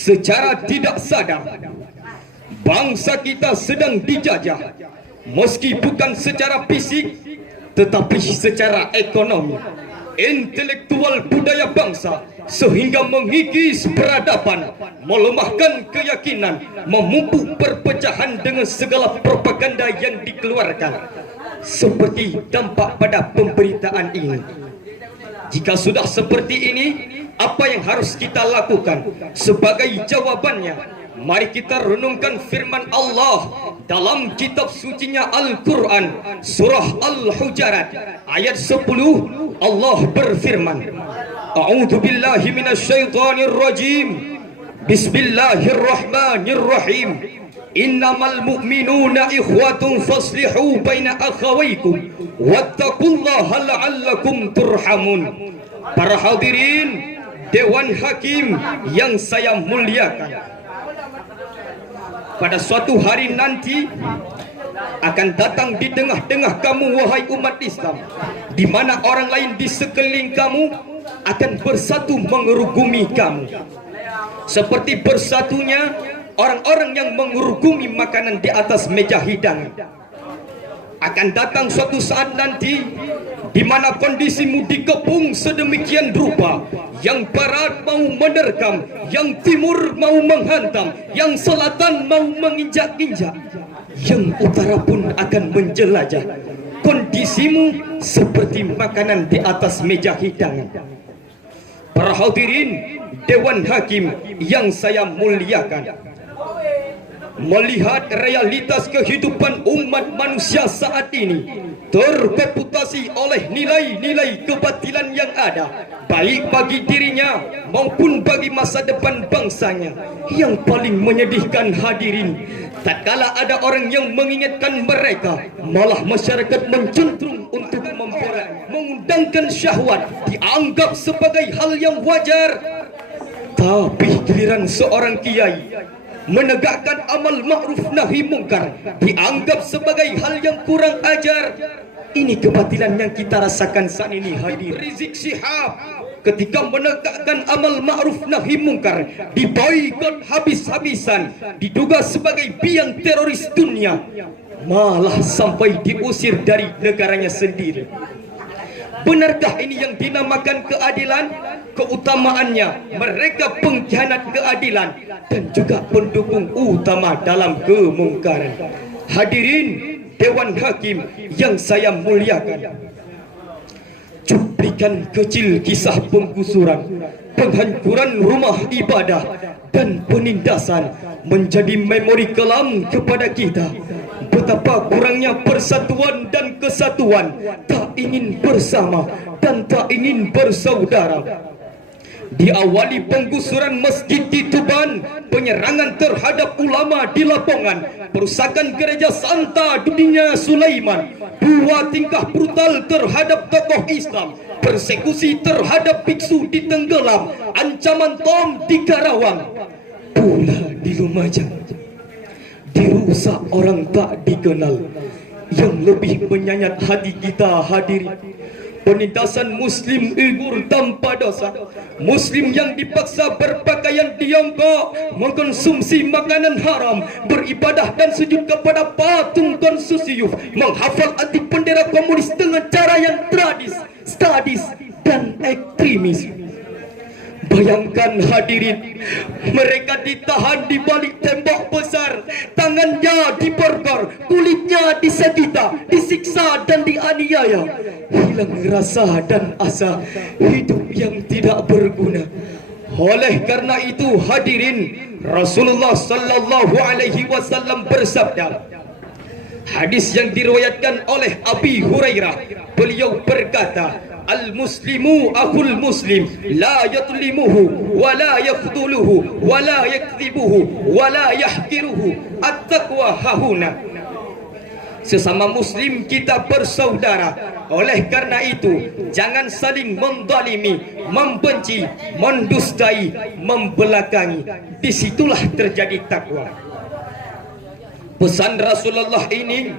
Secara tidak sadar, bangsa kita sedang dijajah, meski bukan secara fisik tetapi secara ekonomi, intelektual budaya bangsa, sehingga mengikis peradaban, melemahkan keyakinan, memupuk perpecahan dengan segala propaganda yang dikeluarkan. Seperti dampak pada pemberitaan ini. Jika sudah seperti ini, apa yang harus kita lakukan? Sebagai jawabannya, mari kita renungkan firman Allah dalam kitab sucinya Al-Quran, surah Al-Hujarat ayat 10. Allah berfirman, A'udzu billahi minasyaitonir rajim. Bismillahirrahmanirrahim. Innamal mu'minuna ikhwatun faslihu baina akhawaykum wattaqullaha la'allakum turhamun. Para hadirin Dewan Hakim yang saya muliakan, pada suatu hari nanti akan datang di tengah-tengah kamu, wahai umat Islam, di mana orang lain di sekeliling kamu akan bersatu mengerugumi kamu, seperti bersatunya orang-orang yang mengerugumi makanan di atas meja hidangan. Akan datang suatu saat nanti di mana kondisimu dikepung sedemikian rupa, yang barat mau menerkam, yang timur mau menghantam, yang selatan mau menginjak-injak, yang utara pun akan menjelajah. Kondisimu seperti makanan di atas meja hidangan. Para hadirin Dewan Hakim yang saya muliakan, melihat realitas kehidupan umat manusia saat ini terreputasi oleh nilai-nilai kebatilan yang ada, baik bagi dirinya maupun bagi masa depan bangsanya. Yang paling menyedihkan hadirin, tatkala ada orang yang mengingatkan mereka, malah masyarakat mencenderung untuk mengundangkan syahwat, dianggap sebagai hal yang wajar. Tapi giliran seorang kiai menegakkan amal ma'ruf nahi mungkar dianggap sebagai hal yang kurang ajar. Ini kebatilan yang kita rasakan saat ini hadir. Rizik Syihab ketika menegakkan amal ma'ruf nahi mungkar diboikot habis-habisan, diduga sebagai biang teroris dunia, malah sampai diusir dari negaranya sendiri. Benarkah ini yang dinamakan keadilan? Keutamaannya mereka pengkhianat keadilan dan juga pendukung utama dalam kemungkaran. Hadirin Dewan Hakim yang saya muliakan, cuplikan kecil kisah penggusuran, penghancuran rumah ibadah dan penindasan menjadi memori kelam kepada kita betapa kurangnya persatuan dan kesatuan, tak ingin bersama dan tak ingin bersaudara. Diawali penggusuran masjid di Tuban, penyerangan terhadap ulama di Lamongan, perusakan gereja Santa Dunia Sulaiman, 2 tingkah brutal terhadap tokoh Islam, persekusi terhadap biksu di Tenggelam, ancaman bom di Karawang, pula di Lumajang dirusak orang tak dikenal. Yang lebih menyayat hati kita hadirin, penindasan Muslim Uyghur tanpa dosa, Muslim yang dipaksa berpakaian tiongkok, mengkonsumsi makanan haram, beribadah dan sujud kepada patung Konfusius, menghafal anti bendera komunis dengan cara yang sadis dan ekstremis. Bayangkan hadirin, mereka ditahan di balik tembok besar, tangannya diborgol, kulitnya disegita, disiksa dan dianiaya, hilang rasa dan asa, hidup yang tidak berguna. Oleh karena itu hadirin, Rasulullah sallallahu alaihi wasallam bersabda, hadis yang diriwayatkan oleh Abi Hurairah, beliau berkata, Al-muslimu akhul muslim, la yatlimuhu, wa la yakhduluhu, wa la yakdhibuhu, wa la yahkiruhu, at-taqwa hahuna. Sesama muslim kita bersaudara. Oleh karena itu, jangan saling menzalimi, membenci, mendustai, membelakangi. Disitulah terjadi takwa. Pesan Rasulullah ini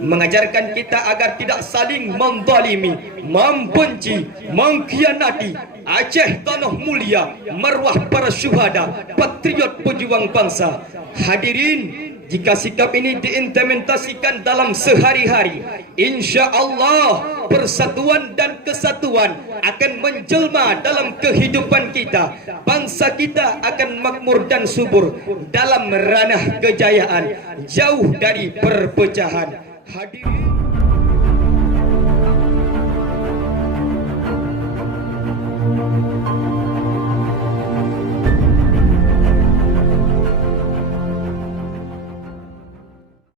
mengajarkan kita agar tidak saling menzalimi, membenci, mengkhianati, Aceh tanah mulia, marwah para syuhada, patriot pejuang bangsa. Hadirin, jika sikap ini diimplementasikan dalam sehari-hari, insya-Allah persatuan dan kesatuan akan menjelma dalam kehidupan kita. Bangsa kita akan makmur dan subur dalam ranah kejayaan, jauh dari perpecahan. Hadirin